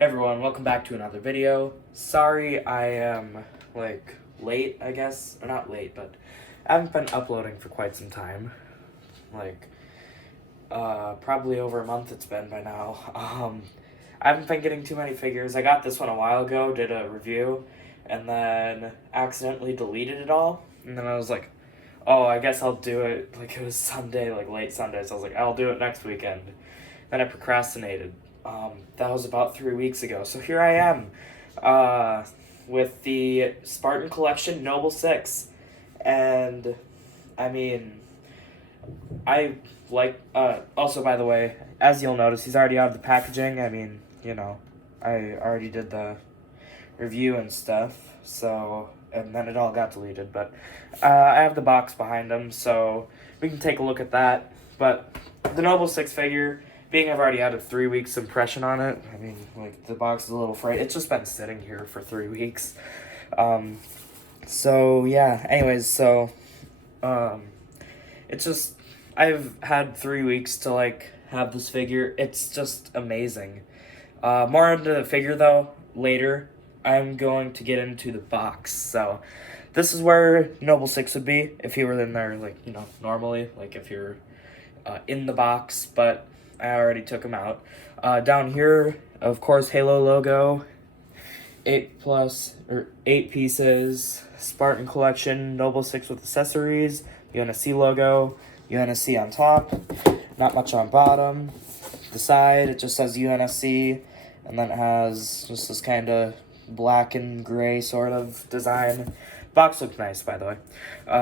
Hey everyone, welcome back to another video. Sorry I am, late, I guess. Or not late, but I haven't been uploading for quite some time. Probably over a month it's been by now. I haven't been getting too many figures. I got this one a while ago, did a review, and then accidentally deleted it all. And then I was like, oh, I guess I'll do it. It was Sunday, late Sunday, so I was like, I'll do it next weekend. Then I procrastinated. That was about 3 weeks ago. So here I am with the Spartan Collection Noble 6. And, I mean, I like, also, by the way, as you'll notice, he's already out of the packaging. I mean, I already did the review and stuff, so, and then it all got deleted, but I have the box behind him, so we can take a look at that. But the Noble 6 figure, being I've already had a 3 weeks impression on it, I mean, the box is a little frayed. It's just been sitting here for 3 weeks. So, yeah, anyways, so, it's just, I've had 3 weeks to, have this figure. It's just amazing. More into the figure, though, later. I'm going to get into the box, so this is where Noble 6 would be if he were in there, normally, if you're in the box, but I already took him out. Down here, of course, Halo logo, 8 pieces, Spartan Collection, Noble 6 with accessories, UNSC logo, UNSC on top, not much on bottom. The side, it just says UNSC, and then it has just this kind of black and gray sort of design. Box looks nice, by the way.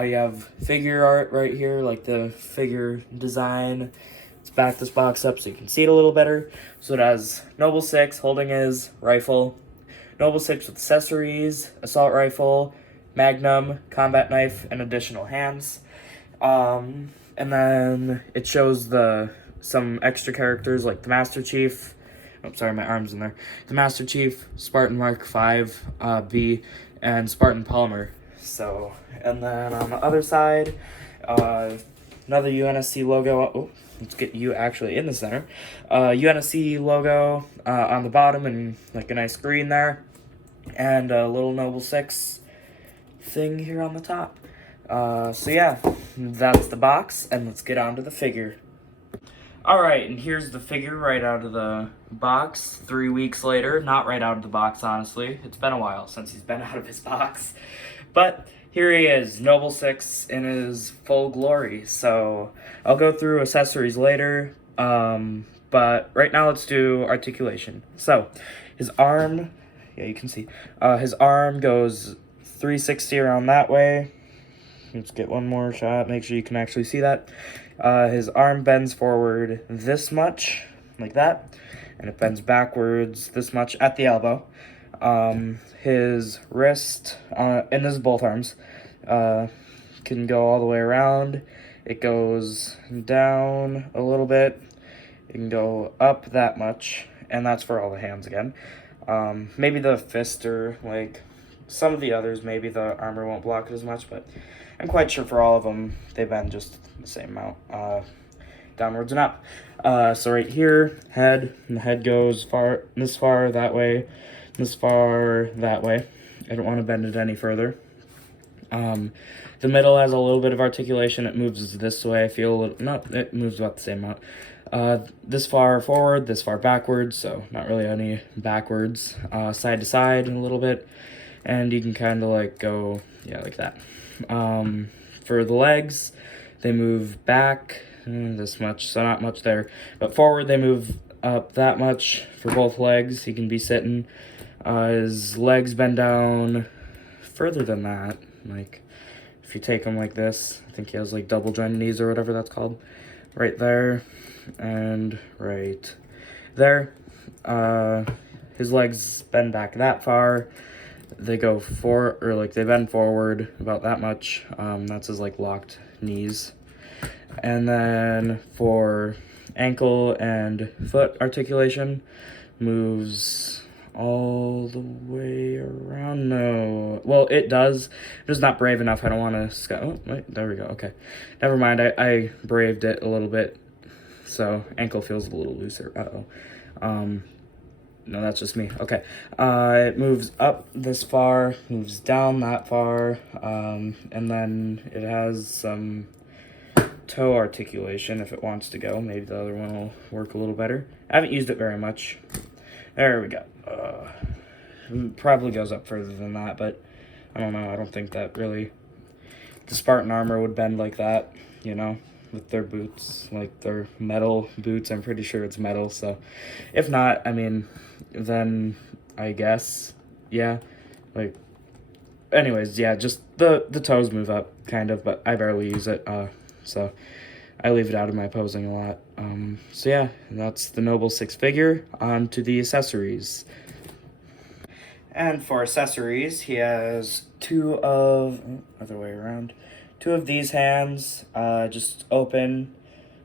You have figure art right here, the figure design. Let's back this box up so you can see it a little better. So it has Noble 6 holding his rifle, Noble 6 with accessories, assault rifle, magnum, combat knife, and additional hands. And then it shows some extra characters like the Master Chief. Oh, sorry, my arm's in there. The Master Chief, Spartan Mark V, B, and Spartan Polymer. So, and then on the other side, another UNSC logo. Oh, let's get you actually in the center. UNSC logo on the bottom and a nice green there. And a little Noble 6 thing here on the top. So yeah, that's the box, and let's get on to the figure. Alright, and here's the figure right out of the box 3 weeks later. Not right out of the box, honestly. It's been a while since he's been out of his box. But here he is, Noble 6 in his full glory. So I'll go through accessories later, but right now let's do articulation. So his arm, yeah, you can see, his arm goes 360 around that way. Let's get one more shot, make sure you can actually see that. His arm bends forward this much, like that, and it bends backwards this much at the elbow. His wrist, and this is both arms, can go all the way around. It goes down a little bit. It can go up that much, and that's for all the hands again. Maybe the fist or, some of the others, maybe the armor won't block it as much, but I'm quite sure for all of them, they bend just the same amount, downwards and up. So right here, head, and the head goes this far that way, this far that way. I don't want to bend it any further. The middle has a little bit of articulation. It moves this way. I feel it moves about the same amount. This far forward, this far backwards, so not really any backwards. Side to side a little bit, and you can kind of go, yeah, like that. For the legs, they move back this much, so not much there, but forward they move up that much for both legs. He can be sitting. His legs bend down further than that, if you take him like this. I think he has double jointed knees or whatever that's called, right there and right there. His legs bend back that far. They go they bend forward about that much. That's his locked knees. And then for ankle and foot articulation, moves all the way around. No, well, it does. I'm just not brave enough. I don't want to. Oh, wait, there we go. Okay, never mind. I braved it a little bit, so ankle feels a little looser. no, that's just me. Okay. It moves up this far, moves down that far, and then it has some toe articulation if it wants to go. Maybe the other one will work a little better. I haven't used it very much. There we go. Probably goes up further than that, but I don't know. I don't think that really... The Spartan armor would bend like that, you know, with their boots, like their metal boots. I'm pretty sure it's metal, so if not, I mean, then I guess, yeah, like, anyways, yeah, just the toes move up, kind of, but I barely use it, so I leave it out of my posing a lot. So yeah, that's the Noble 6 figure. On to the accessories. And for accessories, he has two of these hands, just open.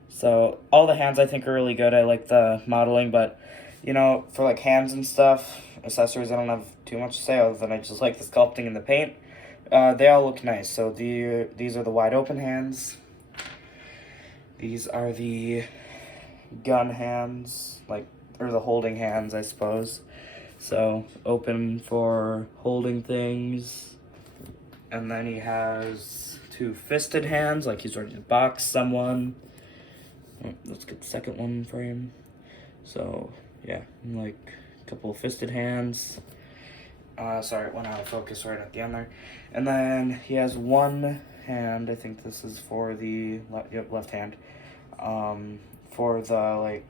So all the hands I think are really good. I like the modeling, but you know, for like hands and stuff, accessories, I don't have too much to say other than I just like the sculpting and the paint. They all look nice. So these are the wide open hands. These are the gun hands, or the holding hands, I suppose. So open for holding things. And then he has two fisted hands, like he's ready to box someone. Let's get the second one for him. So yeah, like a couple of fisted hands. Sorry, it went out of focus right at the end there. And then he has one hand, I think this is for the left hand, for the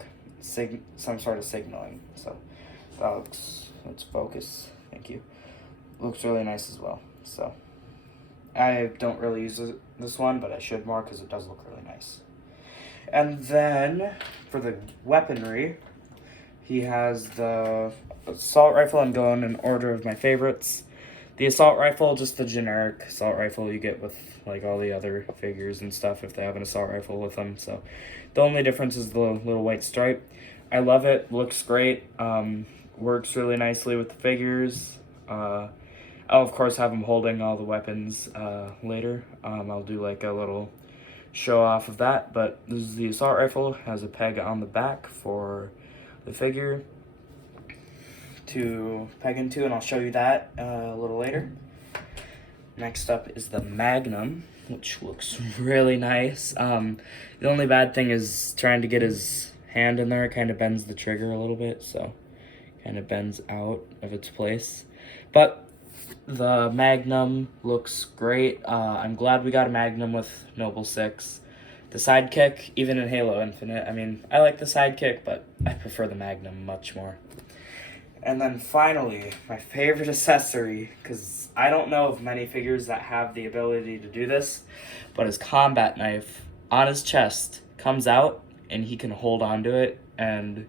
some sort of signaling. So let's focus. Thank you. Looks really nice as well. So I don't really use this one, but I should more because it does look really nice. And then for the weaponry, he has the assault rifle. I'm going in order of my favorites. The assault rifle, just the generic assault rifle you get with like all the other figures and stuff if they have an assault rifle with them. So the only difference is the little white stripe. I love it. Looks great. Works really nicely with the figures. I'll of course have him holding all the weapons later. I'll do like a little show off of that, but this is the assault rifle. Has a peg on the back for the figure to peg into, and I'll show you that a little later. Next up is the Magnum, which looks really nice. The only bad thing is trying to get his hand in there. It kind of bends the trigger a little bit, so kind of bends out of its place. But the Magnum looks great. I'm glad we got a Magnum with Noble 6. The sidekick, even in Halo Infinite, I mean, I like the sidekick, but I prefer the Magnum much more. And then finally, my favorite accessory, because I don't know of many figures that have the ability to do this, but his combat knife on his chest comes out, and he can hold on to it, and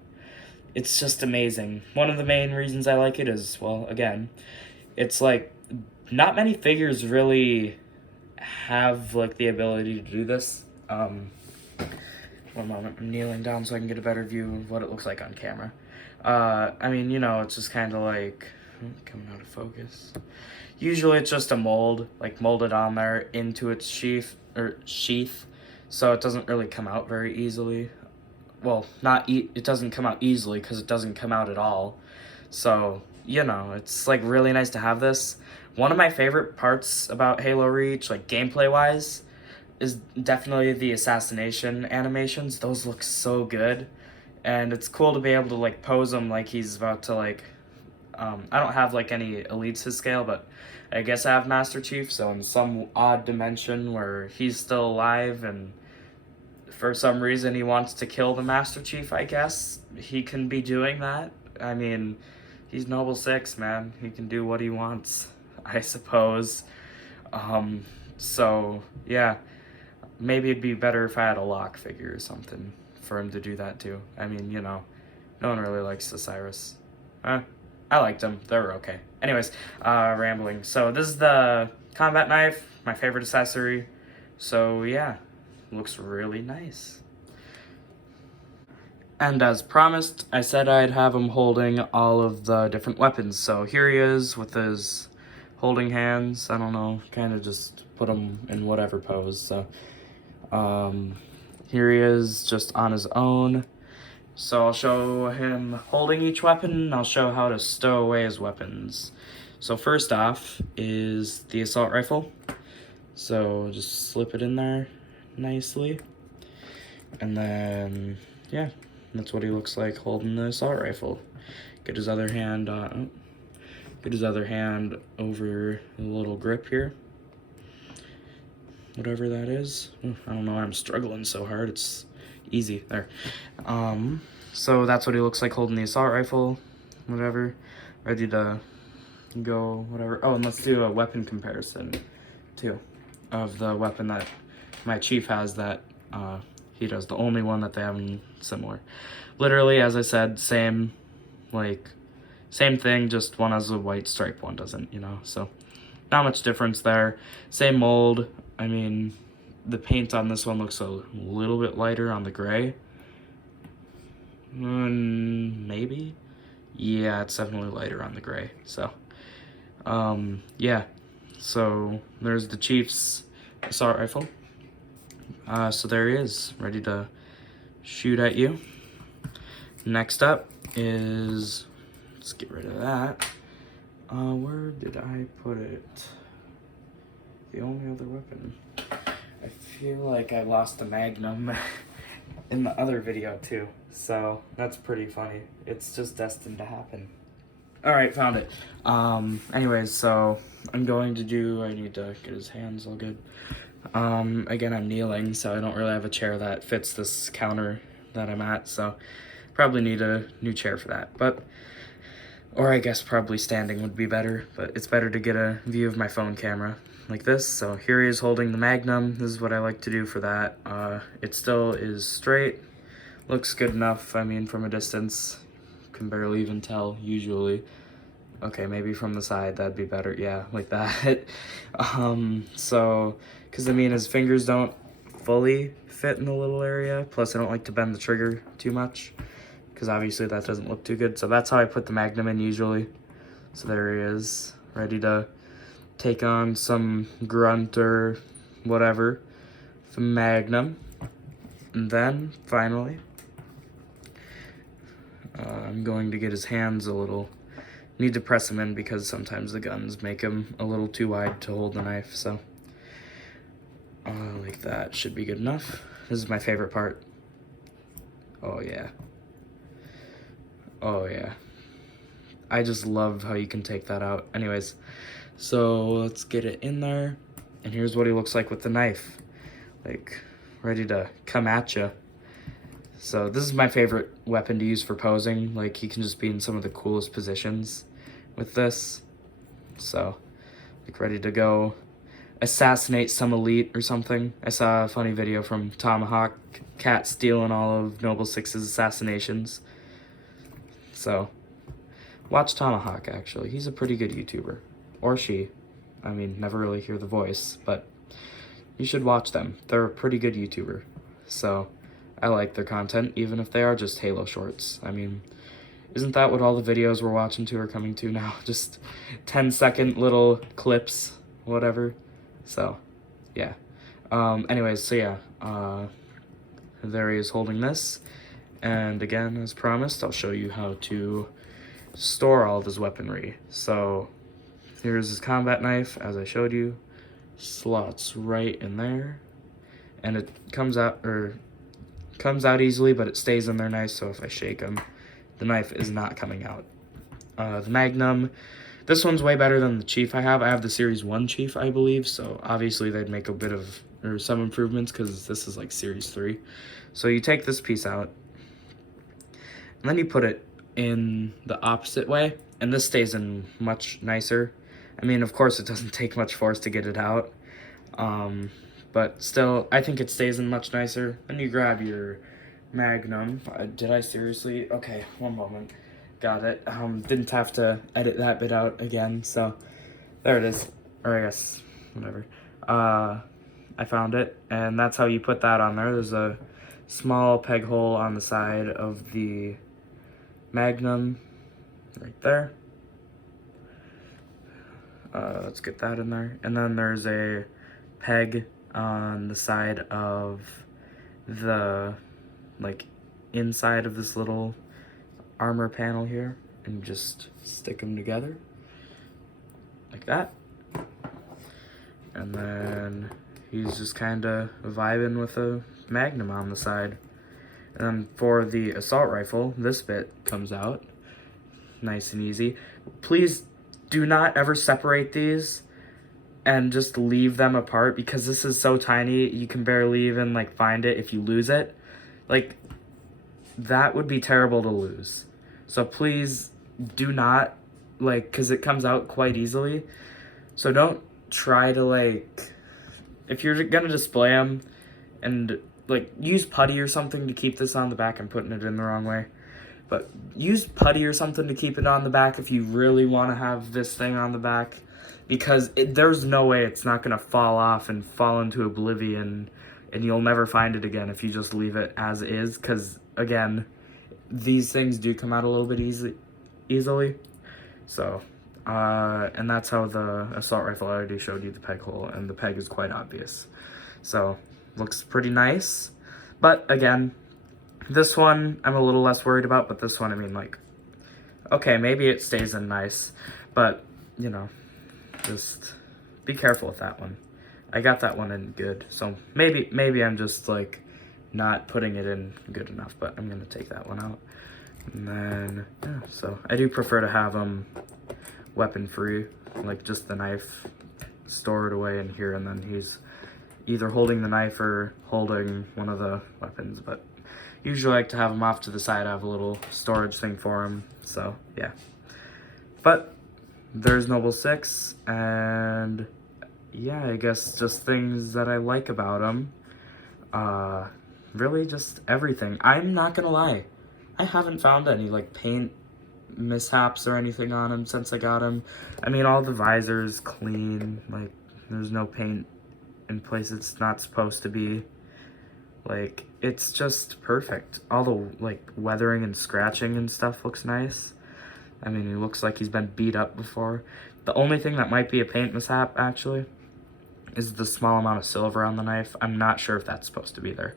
it's just amazing. One of the main reasons I like it is, well, again, it's like not many figures really have like the ability to do this. One moment, I'm kneeling down so I can get a better view of what it looks like on camera. I mean, you know, it's just kind of like coming out of focus. Usually it's just a mold, like molded on there into its sheath, so it doesn't really come out very easily. Well, it doesn't come out easily because it doesn't come out at all. So, you know, it's like really nice to have this. One of my favorite parts about Halo Reach, like gameplay-wise, is definitely the Assassination Animations. Those look so good. And it's cool to be able to like pose him like he's about to like, I don't have like any elites his scale, but I guess I have Master Chief, so in some odd dimension where he's still alive and for some reason he wants to kill the Master Chief, I guess, he can be doing that. I mean, he's Noble 6, man. He can do what he wants, I suppose. So, yeah. Maybe it'd be better if I had a lock figure or something for him to do that too. I mean, you know, no one really likes Osiris. I liked them. They were okay. Anyways, rambling. So this is the combat knife, my favorite accessory. So yeah, looks really nice. And as promised, I said I'd have him holding all of the different weapons. So here he is with his holding hands. I don't know, kind of just put him in whatever pose. So here he is just on his own. So I'll show him holding each weapon, and I'll show how to stow away his weapons. So first off is the assault rifle. So just slip it in there nicely. And then, yeah, that's what he looks like holding the assault rifle. Get his other hand on, get his other hand over the little grip here. Whatever that is. I don't know why I'm struggling so hard. It's easy there. So that's what he looks like holding the assault rifle. Whatever. Ready to go, whatever. Oh, and let's do a weapon comparison, too, of the weapon that my chief has that he does. The only one that they have similar. Literally, as I said, same thing, just one has a white stripe, one doesn't, you know, so not much difference there. Same mold. I mean, the paint on this one looks a little bit lighter on the gray. Maybe? Yeah, it's definitely lighter on the gray, so. Yeah, so there's the Chief's assault rifle. So there he is, ready to shoot at you. Next up is, let's get rid of that. Where did I put it? The only other weapon. I feel like I lost the Magnum in the other video too, so that's pretty funny. It's just destined to happen. Alright, found it. Anyways, so I'm going to do, I need to get his hands all good. Again, I'm kneeling, so I don't really have a chair that fits this counter that I'm at, so probably need a new chair for that, or I guess probably standing would be better, but it's better to get a view of my phone camera like this. So here he is holding the Magnum. This is what I like to do for that. It still is straight, looks good enough. I mean, from a distance, can barely even tell usually. Okay, maybe from the side that'd be better. Yeah, like that. So, because I mean, his fingers don't fully fit in the little area. Plus, I don't like to bend the trigger too much, because obviously that doesn't look too good. So that's how I put the Magnum in usually. So there he is, ready to take on some grunt or whatever, the Magnum. And then, finally, I'm going to get his hands a little, need to press him in because sometimes the guns make him a little too wide to hold the knife, so like that should be good enough. This is my favorite part. Oh yeah. Oh yeah. I just love how you can take that out. Anyways, so let's get it in there. And here's what he looks like with the knife. Like, ready to come at you. So this is my favorite weapon to use for posing. Like, he can just be in some of the coolest positions with this. So, like, ready to go assassinate some elite or something. I saw a funny video from Tomahawk Cat stealing all of Noble Six's assassinations. So, watch Tomahawk, actually. He's a pretty good YouTuber. Or she. I mean, never really hear the voice, but you should watch them. They're a pretty good YouTuber. So, I like their content, even if they are just Halo shorts. I mean, isn't that what all the videos we're watching to are coming to now? Just 10-second little clips, whatever. So, yeah. Anyways, so yeah. There he is holding this. And again, as promised, I'll show you how to store all of his weaponry. So, here's his combat knife, as I showed you. Slots right in there. And it comes out easily, but it stays in there nice, so if I shake him, the knife is not coming out. The Magnum, this one's way better than the Chief I have. I have the Series 1 Chief, I believe, so obviously they'd make a bit of, or some improvements, because this is like Series 3. So you take this piece out, and then you put it in the opposite way, and this stays in much nicer. I mean, of course, it doesn't take much force to get it out, but still, I think it stays in much nicer. Then you grab your Magnum. Did I seriously? Okay, one moment. Got it. Didn't have to edit that bit out again, so there it is. Or I guess, whatever. I found it, and that's how you put that on there. There's a small peg hole on the side of the Magnum, right there. Let's get that in there. And then there's a peg on the side of the, like, inside of this little armor panel here and just stick them together like that. And then he's just kind of vibing with a magnum on the side. And then for the assault rifle, this bit comes out nice and easy. Please do not ever separate these and just leave them apart, because this is so tiny you can barely even like find it if you lose it. Like, that would be terrible to lose. So please do not, like, because it comes out quite easily. So don't try to, like, if you're gonna display them, and like use putty or something to keep this on the back. I'm putting it in the wrong way, but use putty or something to keep it on the back if you really want to have this thing on the back, because there's no way it's not gonna fall off and fall into oblivion, and you'll never find it again if you just leave it as is. Because again, these things do come out a little bit easily. So and that's how the assault rifle, I already showed you the peg hole, and the peg is quite obvious. So looks pretty nice. But again, this one I'm a little less worried about, but this one, I mean, like, okay, maybe it stays in nice, but you know, just be careful with that one. I got that one in good, so maybe I'm just like not putting it in good enough, but I'm gonna take that one out. And then yeah, so I do prefer to have them weapon free, like just the knife stored away in here, and then he's either holding the knife or holding one of the weapons. But usually I like to have them off to the side. I have a little storage thing for him, so yeah. But there's Noble 6, and yeah, I guess just things that I like about him. Really just everything. I'm not gonna lie, I haven't found any like paint mishaps or anything on him since I got him. I mean, all the visor's clean, like there's no paint in place it's not supposed to be. Like, it's just perfect. All the like weathering and scratching and stuff looks nice. I mean, he looks like he's been beat up before. The only thing that might be a paint mishap actually is the small amount of silver on the knife. I'm not sure if that's supposed to be there.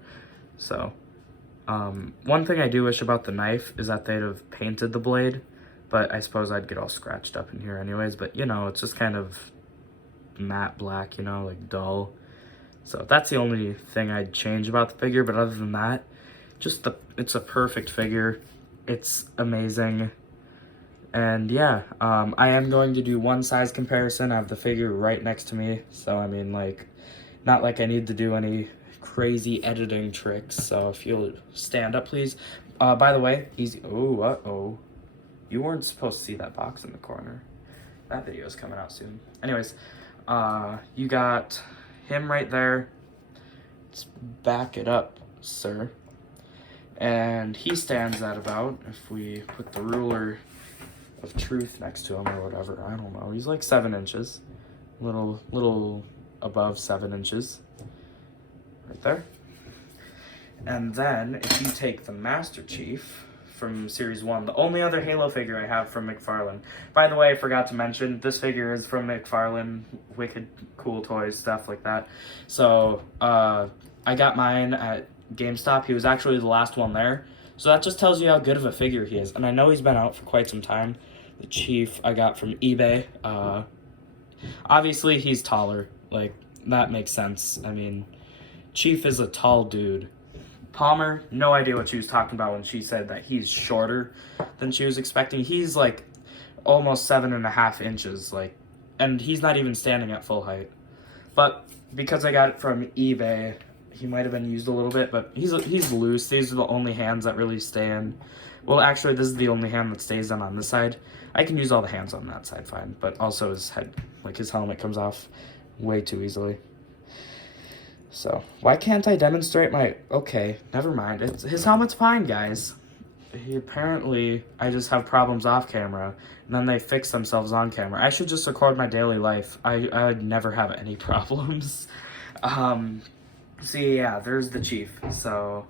So one thing I do wish about the knife is that they'd have painted the blade, but I suppose I'd get all scratched up in here anyways. But you know, it's just kind of matte black, you know, like dull. So that's the only thing I'd change about the figure. But other than that, just it's a perfect figure. It's amazing. And yeah, I am going to do one size comparison. I have the figure right next to me, so I mean, like, not like I need to do any crazy editing tricks. So if you'll stand up, please. By the way, easy. Oh, uh-oh. You weren't supposed to see that box in the corner. That video's coming out soon. Anyways, you got him right there. Let's back it up, sir. And he stands at about, if we put the ruler of truth next to him or whatever, I don't know, he's like 7 inches. Little above 7 inches. Right there. And then, if you take the Master Chief from Series 1, the only other Halo figure I have from McFarlane. By the way, I forgot to mention, this figure is from McFarlane, wicked cool toys, stuff like that. So, I got mine at GameStop. He was actually the last one there. So that just tells you how good of a figure he is. And I know he's been out for quite some time. The Chief I got from eBay. Obviously, he's taller. Like, that makes sense. I mean, Chief is a tall dude. Palmer, no idea what she was talking about when she said that he's shorter than she was expecting. He's like almost 7.5 inches, like, and he's not even standing at full height. But because I got it from eBay, he might have been used a little bit, but he's loose. These are the only hands that really stay in. Well, actually, this is the only hand that stays on this side. I can use all the hands on that side fine, but also his head, like his helmet comes off way too easily. So, why can't I demonstrate my... Okay, never mind. His helmet's fine, guys. I just have problems off camera, and then they fix themselves on camera. I should just record my daily life. I would never have any problems. So yeah, there's the Chief. So,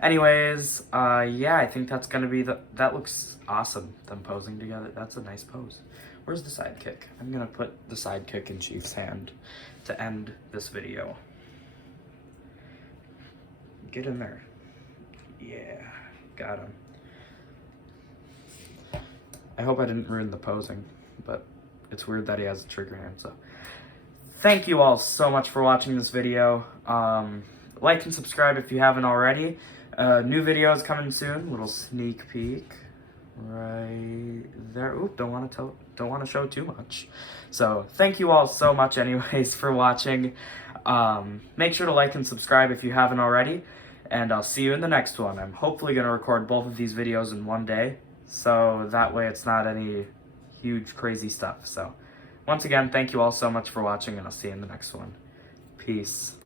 anyways, yeah, I think that's gonna be that looks awesome, them posing together. That's a nice pose. Where's the sidekick? I'm gonna put the sidekick in Chief's hand to end this video. Get in there. Yeah. Got him. I hope I didn't ruin the posing, but it's weird that he has a trigger hand, so. Thank you all so much for watching this video. Like and subscribe if you haven't already. New videos coming soon. Little sneak peek right there. Oop, don't want to show too much. So thank you all so much anyways for watching. Make sure to like and subscribe if you haven't already, and I'll see you in the next one. I'm hopefully going to record both of these videos in one day, so that way it's not any huge crazy stuff. So once again, thank you all so much for watching, and I'll see you in the next one. Peace.